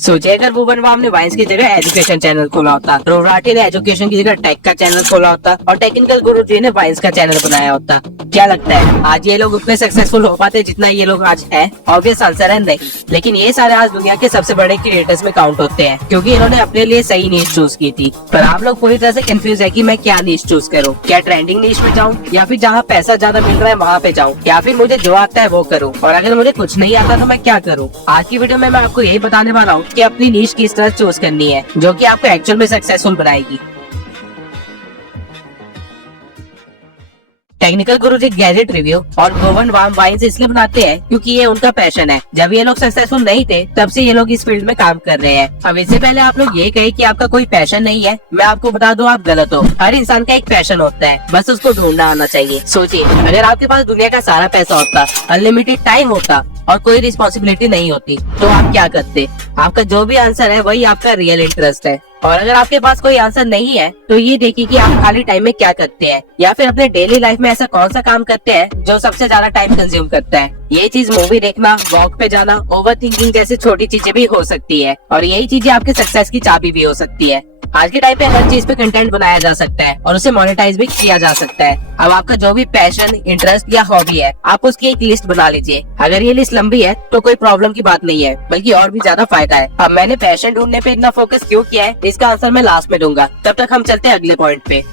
सोचिए अगर भुवन बाम ने वाइन्स की जगह एजुकेशन चैनल खोला होता, ध्रुव राठी ने एजुकेशन की जगह टेक का चैनल खोला होता और टेक्निकल गुरु जी ने वाइन्स का चैनल बनाया होता। क्या लगता है आज ये लोग उतने सक्सेसफुल हो पाते जितना ये लोग आज हैं? ऑब्वियस आंसर है नहीं। लेकिन ये सारे आज दुनिया के सबसे बड़े क्रिएटर्स में काउंट होते हैं क्योंकि इन्होंने अपने लिए सही नीश चूज की थी। पर आप लोग पूरी तरह से कंफ्यूज है कि मैं क्या नीश चूज करूँ, क्या ट्रेंडिंग नीश में जाऊँ या फिर जहाँ पैसा ज्यादा मिल रहा है वहाँ पे जाऊँ, या फिर मुझे जो आता है वो करूँ, और अगर मुझे कुछ नहीं आता तो मैं क्या करूँ। आज की वीडियो में मैं आपको यही बताने वाला हूँ कि अपनी नीश किस तरह चूज करनी है जो कि आपको एक्चुअल में सक्सेसफुल बनाएगी। टेक्निकल गुरुजी गैजेट रिव्यू और भुवन बाम वाइन्स इसलिए बनाते हैं क्योंकि ये उनका पैशन है। जब ये लोग सक्सेसफुल नहीं थे तब से ये लोग इस फील्ड में काम कर रहे हैं। अब इससे पहले आप लोग ये कहे कि आपका कोई पैशन नहीं है, मैं आपको बता दूं आप गलत हो। हर इंसान का एक पैशन होता है, बस उसको ढूंढना आना चाहिए। सोचिए अगर आपके पास दुनिया का सारा पैसा होता, अनलिमिटेड टाइम होता और कोई रिस्पॉन्सिबिलिटी नहीं होती तो आप क्या करते? आपका जो भी आंसर है वही आपका रियल इंटरेस्ट है। और अगर आपके पास कोई आंसर नहीं है तो ये देखिए कि आप खाली टाइम में क्या करते हैं, या फिर अपने डेली लाइफ में ऐसा कौन सा काम करते हैं जो सबसे ज्यादा टाइम कंज्यूम करता है। ये चीज मूवी देखना, वॉक पे जाना, ओवर थिंकिंग जैसी छोटी चीजें भी हो सकती है और यही चीजें आपके सक्सेस की चाबी भी हो सकती है। आज के टाइम पे हर चीज पे कंटेंट बनाया जा सकता है और उसे मोनेटाइज भी किया जा सकता है। अब आपका जो भी पैशन, इंटरेस्ट या हॉबी है, आप उसकी एक लिस्ट बना लीजिए। अगर ये लिस्ट लंबी है तो कोई प्रॉब्लम की बात नहीं है, बल्कि और भी ज्यादा फायदा है। अब मैंने पैशन ढूंढने पे इतना फोकस क्यों किया है, इसका आंसर मैं लास्ट में दूंगा। तब तक हम चलते हैं अगले पॉइंट पे।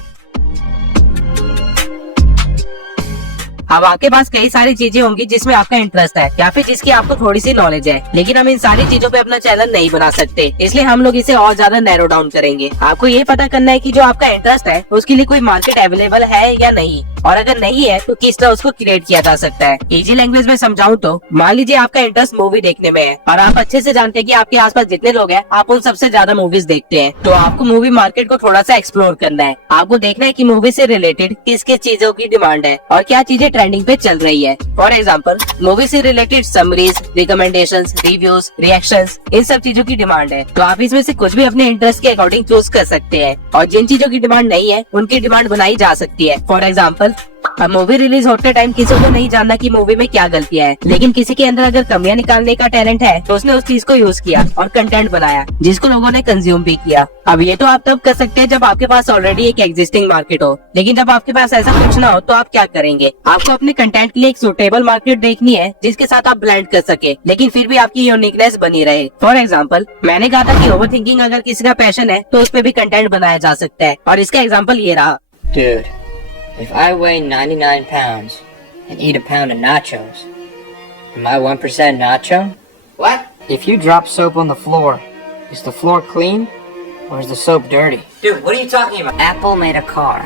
अब आपके पास कई सारी चीजें होंगी जिसमें आपका इंटरेस्ट है या फिर जिसकी आपको थोड़ी सी नॉलेज है, लेकिन हम इन सारी चीजों पे अपना चैनल नहीं बना सकते, इसलिए हम लोग इसे और ज्यादा नैरो डाउन करेंगे। आपको ये पता करना है कि जो आपका इंटरेस्ट है उसके लिए कोई मार्केट अवेलेबल है या नहीं, और अगर नहीं है तो किस तरह उसको क्रिएट किया जा सकता है। इजी लैंग्वेज में समझाऊं तो मान लीजिए आपका इंटरेस्ट मूवी देखने में है और आप अच्छे से जानते हैं कि आपके आसपास जितने लोग हैं आप उन सबसे ज्यादा मूवीज देखते हैं, तो आपको मूवी मार्केट को थोड़ा सा एक्सप्लोर करना है। आपको देखना है कि मूवी से रिलेटेड किस किस चीजों की डिमांड है और क्या चीजें ट्रेंडिंग पे चल रही है। फॉर एग्जाम्पल मूवी से related summaries, recommendations, reviews, reactions, इन सब चीजों की डिमांड है, तो आप इसमें से कुछ भी अपने इंटरेस्ट के अकॉर्डिंग चूज कर सकते हैं। और जिन चीजों की डिमांड नहीं है उनकी डिमांड बनाई जा सकती है। फॉर एग्जाम्पल अब मूवी रिलीज होते टाइम किसी को नहीं जानना कि मूवी में क्या गलतियां हैं, लेकिन किसी के अंदर अगर कमियां निकालने का टैलेंट है तो उसने उस चीज को यूज किया और कंटेंट बनाया जिसको लोगों ने कंज्यूम भी किया। अब ये तो आप तब कर सकते हैं जब आपके पास ऑलरेडी एक एग्जिस्टिंग मार्केट हो, लेकिन जब आपके पास ऐसा कुछ ना हो तो आप क्या करेंगे? आपको अपने कंटेंट के लिए एक सुटेबल मार्केट देखनी है जिसके साथ आप ब्लेंड कर सके, लेकिन फिर भी आपकी यूनिकनेस बनी रहे। फॉर एग्जाम्पल मैंने कहा था कि ओवर थिंकिंग अगर किसी का पैशन है तो उस पर भी कंटेंट बनाया जा सकता है, और इसका एग्जाम्पल ये रहा। Dude, if I weigh 99 pounds and eat a pound of nachos, am I 1% nacho? What? If you drop soap on the floor, is the floor clean or is the soap dirty? Dude, what are you talking about? Apple made a car.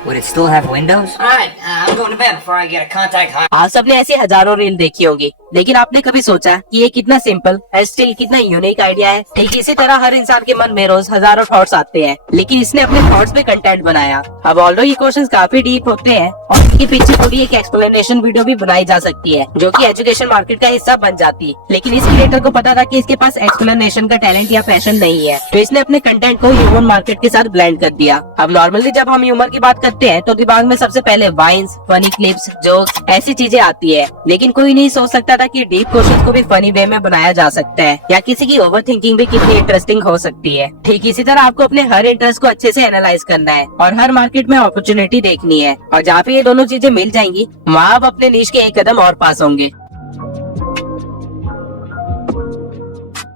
Would it still have windows? Alright, I'm going to bed before I get a contact high. आप सबने ऐसी हजारों reel देखी होगी, लेकिन आपने कभी सोचा कि ये कितना सिंपल है, स्टिल कितना यूनिक आइडिया है? ठीक इसी तरह हर इंसान के मन में रोज हजारों थॉट्स आते हैं, लेकिन इसने अपने थॉट्स पे कंटेंट बनाया। अब ऑल्दो ये क्वेश्चंस काफी डीप होते हैं और इनके पीछे पूरी एक एक्सप्लेनेशन वीडियो भी बनाई जा सकती है जो कि एजुकेशन मार्केट का हिस्सा बन जाती, लेकिन इस क्रिएटर को पता था कि इसके पास एक्सप्लेनेशन का टैलेंट या पैशन नहीं है, तो इसने अपने कंटेंट को ह्यूमन मार्केट के साथ ब्लेंड कर दिया। अब नॉर्मली जब हम ह्यूमर की बात करते हैं तो दिमाग में सबसे पहले वाइन्स, फनी क्लिप्स, जोक्स, ऐसी चीजें आती है, लेकिन कोई नहीं सोच सकता था कि डीप क्वेश्चन को भी फनी वे में बनाया जा सकता है, या किसी की ओवर थिंकिंग भी कितनी इंटरेस्टिंग हो सकती है। ठीक इसी तरह आपको अपने हर इंटरेस्ट को अच्छे से एनालाइज करना है और हर मार्केट में अपॉर्चुनिटी देखनी है, और जहाँ पे ये दोनों चीजें मिल जाएंगी वहाँ आप अपने नीश के एक कदम और पास होंगे।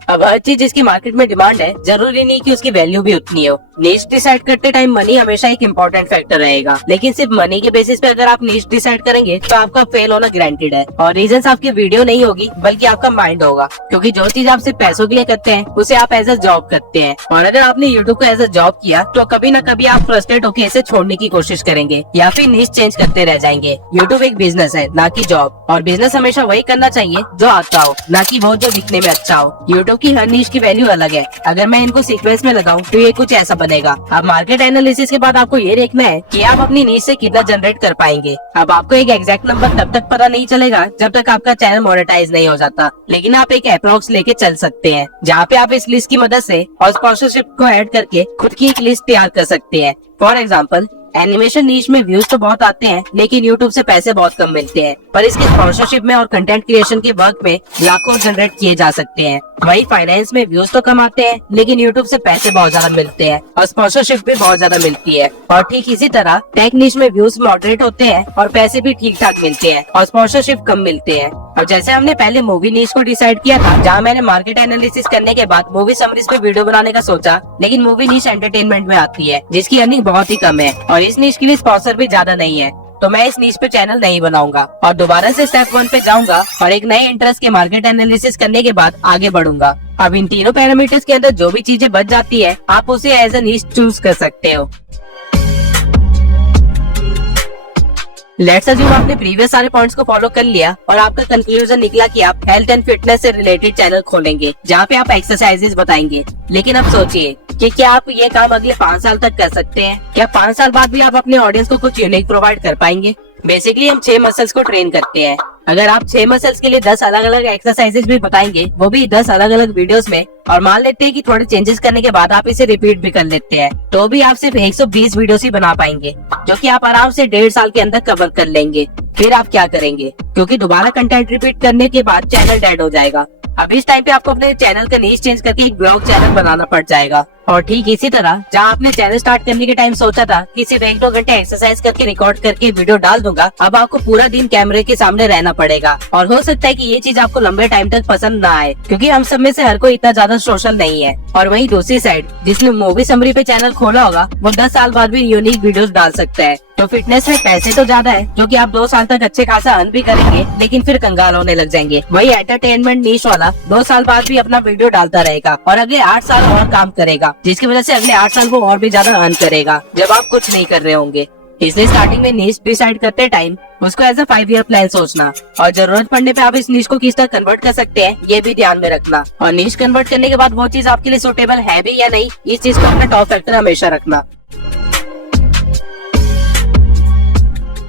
अब हर चीज जिसकी मार्केट में डिमांड है जरूरी नहीं कि उसकी वैल्यू भी उतनी हो। नीश डिसाइड करते टाइम मनी हमेशा एक इम्पोर्टेंट फैक्टर रहेगा, लेकिन सिर्फ मनी के बेसिस पे अगर आप नीश डिसाइड करेंगे तो आपका फेल होना गारंटेड है। और रीजन आपकी वीडियो नहीं होगी बल्कि आपका माइंड होगा, क्योंकि जो चीज आप सिर्फ पैसों के लिए करते हैं उसे आप एज अ जॉब करते हैं, और अगर आपने यूट्यूब को एज अ जॉब किया तो कभी न कभी आप फ्रस्ट्रेट होकर इसे छोड़ने की कोशिश करेंगे या फिर नीश चेंज करते रह जाएंगे। यूट्यूब एक बिजनेस है ना कि जॉब, और बिजनेस हमेशा वही करना चाहिए जो आता हो, ना कि वो जो दिखने में अच्छा हो। यूट्यूब की हर नीश की वैल्यू अलग है, अगर मैं इनको सीक्वेंस में लगाऊं तो ये कुछ ऐसा बनेगा। अब मार्केट एनालिसिस के बाद आपको ये देखना है कि आप अपनी नीश से कितना जनरेट कर पाएंगे। अब आपको एक एग्जैक्ट नंबर तब तक पता नहीं चलेगा जब तक आपका चैनल मोनेटाइज नहीं हो जाता, लेकिन आप एक अप्रोक्स लेके चल सकते हैं जहाँ पे आप इस लिस्ट की मदद से और स्पॉन्सरशिप को ऐड करके खुद की एक लिस्ट तैयार कर सकते हैं। फॉर एग्जाम्पल एनिमेशन नीश में व्यूज तो बहुत आते हैं, लेकिन यूट्यूब से पैसे बहुत कम मिलते हैं। पर इसके स्पॉन्सरशिप में और कंटेंट क्रिएशन के वर्क में लाखों जनरेट किए जा सकते हैं। वही फाइनेंस में व्यूज तो कम आते हैं, लेकिन यूट्यूब से पैसे बहुत ज्यादा मिलते हैं और स्पॉन्सरशिप भी बहुत ज्यादा मिलती है। और ठीक इसी तरह टेक नीश में व्यूज मॉडरेट होते हैं और पैसे भी ठीक ठाक मिलते हैं और स्पॉन्सरशिप कम मिलते हैं। अब जैसे हमने पहले मूवी नीश को डिसाइड किया था, जहाँ मैंने मार्केट एनालिसिस करने के बाद मूवी समरीज पे वीडियो बनाने का सोचा, लेकिन मूवी नीश एंटरटेनमेंट में आती है जिसकी अर्निंग बहुत ही कम है और इस नीश के लिए स्पॉन्सर भी ज्यादा नहीं है, तो मैं इस नीश पे चैनल नहीं बनाऊंगा और दोबारा से स्टेप 1 पे जाऊंगा और एक नए इंटरेस्ट के मार्केट एनालिसिस करने के बाद आगे बढ़ूंगा। अब इन तीनों पैरामीटर्स के अंदर जो भी चीजें बच जाती है, आप उसे एज अ नीश चूज कर सकते हो। लेट्स अज्यूम आपने प्रीवियस सारे पॉइंट्स को फॉलो कर लिया और आपका कंक्लूजन निकला कि आप हेल्थ एंड फिटनेस से रिलेटेड चैनल खोलेंगे जहाँ पे आप एक्सरसाइजेस बताएंगे। लेकिन अब सोचिए कि क्या आप ये काम अगले 5 साल तक कर सकते हैं? क्या 5 साल बाद भी आप अपने ऑडियंस को कुछ यूनिक प्रोवाइड कर पाएंगे? बेसिकली हम 6 मसल्स को ट्रेन करते हैं। अगर आप 6 मसल्स के लिए 10 अलग अलग एक्सरसाइजेस भी बताएंगे, वो भी 10 अलग अलग वीडियोस में, और मान लेते हैं कि थोड़े चेंजेस करने के बाद आप इसे रिपीट भी कर लेते हैं, तो भी आप सिर्फ 120 वीडियोस ही बना पाएंगे, जो कि आप आराम से 1.5 साल के अंदर कवर कर लेंगे। फिर आप क्या करेंगे? क्योंकि दोबारा कंटेंट रिपीट करने के बाद चैनल डेड हो जाएगा। अब इस टाइम पे आपको अपने चैनल का नीश चेंज करके एक ब्लॉग चैनल बनाना पड़ जाएगा। और ठीक इसी तरह जहाँ आपने चैनल स्टार्ट करने के टाइम सोचा था कि सिर्फ 1-2 घंटे एक्सरसाइज करके रिकॉर्ड करके वीडियो डाल दूंगा, अब आपको पूरा दिन कैमरे के सामने रहना पड़ेगा। और हो सकता है कि ये चीज आपको लंबे टाइम तक पसंद ना आए, क्योंकि हम सब में से हर कोई इतना ज्यादा सोशल नहीं है। और वहीं दूसरी साइड जिसने मूवी समरी पे चैनल खोला होगा, वो 10 साल बाद भी यूनिक वीडियोस डाल सकता है। तो फिटनेस में पैसे तो ज्यादा है, जो कि आप 2 साल तक अच्छे खासा अर्न भी करेंगे, लेकिन फिर कंगाल होने लग जाएंगे। वही एंटरटेनमेंट नीश वाला 2 साल बाद भी अपना वीडियो डालता रहेगा और अगले 8 साल और काम करेगा, जिसकी वजह से अगले 8 साल वो और भी ज्यादा अर्न करेगा, जब आप कुछ नहीं कर रहे होंगे। इसलिए स्टार्टिंग में नीश डिसाइड करते टाइम उसको एज अ 5 ईयर प्लान सोचना, और जरूरत पड़ने पे आप इस नीश को किस तरह कन्वर्ट कर सकते हैं, ये भी ध्यान में रखना। और नीश कन्वर्ट करने के बाद वो चीज आपके लिए सूटेबल है भी या नहीं, इस चीज को अपना टॉप फैक्टर हमेशा रखना।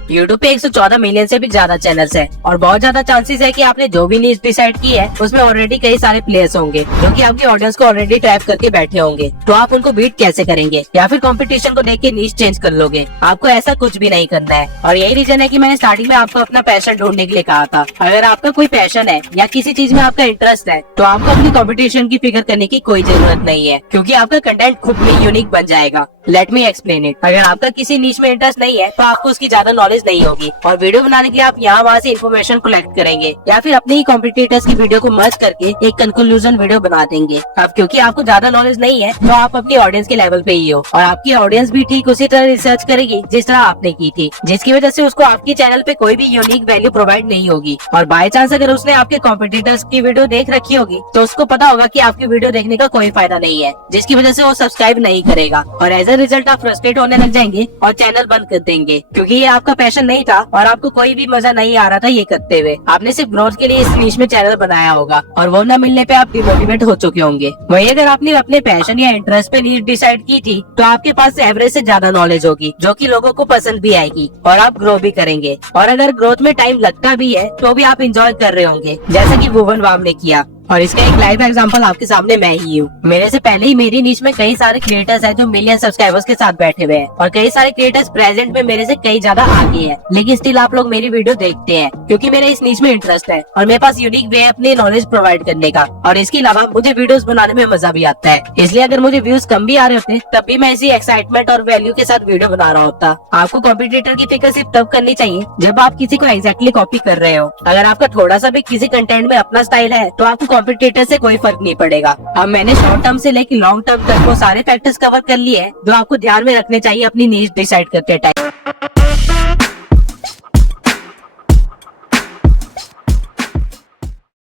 YouTube पे 114 मिलियन से भी ज्यादा चैनल्स हैं और बहुत ज्यादा चांसेस है कि आपने जो भी नीश डिसाइड की है उसमें ऑलरेडी कई सारे प्लेयर्स होंगे जो कि आपकी ऑडियंस को ऑलरेडी ट्रैप करके बैठे होंगे। तो आप उनको बीट कैसे करेंगे? या फिर कंपटीशन को देख के नीश चेंज कर लोगे? आपको ऐसा कुछ भी नहीं करना है। और यही रीजन है कि मैंने स्टार्टिंग में आपको अपना पैशन ढूंढने के लिए कहा था। अगर आपका कोई पैशन है या किसी चीज में आपका इंटरेस्ट है, तो आपको अपनी कंपटीशन की फिक्र करने की कोई जरूरत नहीं है, क्योंकि आपका कंटेंट खुद में यूनिक बन जाएगा। Let me explain it. अगर आपका किसी नीश में इंटरेस्ट नहीं है, तो आपको उसकी ज्यादा नॉलेज नहीं होगी और वीडियो बनाने के लिए आप यहाँ वहाँ से इन्फॉर्मेशन कलेक्ट करेंगे या फिर अपने ही कॉम्पिटिटर्स की वीडियो को मर्ज करके एक कंक्लूजन वीडियो बना देंगे। अब क्योंकि आपको ज्यादा नॉलेज नहीं है, तो आप अपनी ऑडियंस के लेवल पे ही हो और आपकी ऑडियंस भी ठीक उसी तरह रिसर्च करेगी जिस तरह आपने की थी, जिसकी वजह से उसको आपके चैनल पे कोई भी यूनिक वैल्यू प्रोवाइड नहीं होगी। और बाय चांस अगर उसने आपके कॉम्पिटिटर्स की वीडियो देख रखी होगी, तो उसको पता होगा कि आपकी वीडियो देखने का कोई फायदा नहीं है, जिसकी वजह से वो सब्सक्राइब नहीं करेगा और एज अ रिजल्ट आप फ्रस्ट्रेट होने लग जाएंगे और चैनल बंद कर देंगे, क्योंकि ये आपका पैशन नहीं था और आपको कोई भी मजा नहीं आ रहा था ये करते हुए। आपने सिर्फ ग्रोथ के लिए इस नीश में चैनल बनाया होगा और वो न मिलने पे आप डिमोटिवेट हो चुके होंगे। वही अगर आपने अपने पैशन या इंटरेस्ट पे नीश डिसाइड की थी, तो आपके पास एवरेज से ज्यादा नॉलेज होगी, जो कि लोगों को पसंद भी आएगी और आप ग्रो भी करेंगे। और अगर ग्रोथ में टाइम लगता भी है, तो भी आप इंजॉय कर रहे होंगे, जैसा कि भुवन वाम ने किया। और इसका एक लाइव एग्जांपल आपके सामने मैं ही हूँ। मेरे से पहले ही मेरी नीश में कई सारे क्रिएटर्स हैं जो मिलियन सब्सक्राइबर्स के साथ बैठे हुए हैं और कई सारे क्रिएटर्स प्रेजेंट में मेरे से कई ज्यादा आगे हैं, लेकिन स्टिल आप लोग मेरी वीडियो देखते हैं क्योंकि मेरे इस नीश में इंटरेस्ट है और मेरे पास यूनिक वे अपनी नॉलेज प्रोवाइड करने का। और इसके अलावा मुझे वीडियोस बनाने में मजा भी आता है, इसलिए अगर मुझे व्यूज कम भी आ रहे होते तब भी मैं इसी एक्साइटमेंट और वैल्यू के साथ वीडियो बना रहा होता। आपको कॉम्पिटिटर की फिक्र सिर्फ तब करनी चाहिए जब आप किसी को एग्जैक्टली कॉपी कर रहे हो। अगर आपका थोड़ा सा भी किसी कंटेंट में अपना स्टाइल है, तो आपको कॉम्पिटिटर से फर्क नहीं पड़ेगा। अब मैंने शॉर्ट टर्म से लेकर लॉन्ग टर्म तक वो सारे फैक्टर्स कवर कर लिए हैं जो आपको ध्यान में रखने चाहिए अपनी नीश डिसाइड करते टाइम।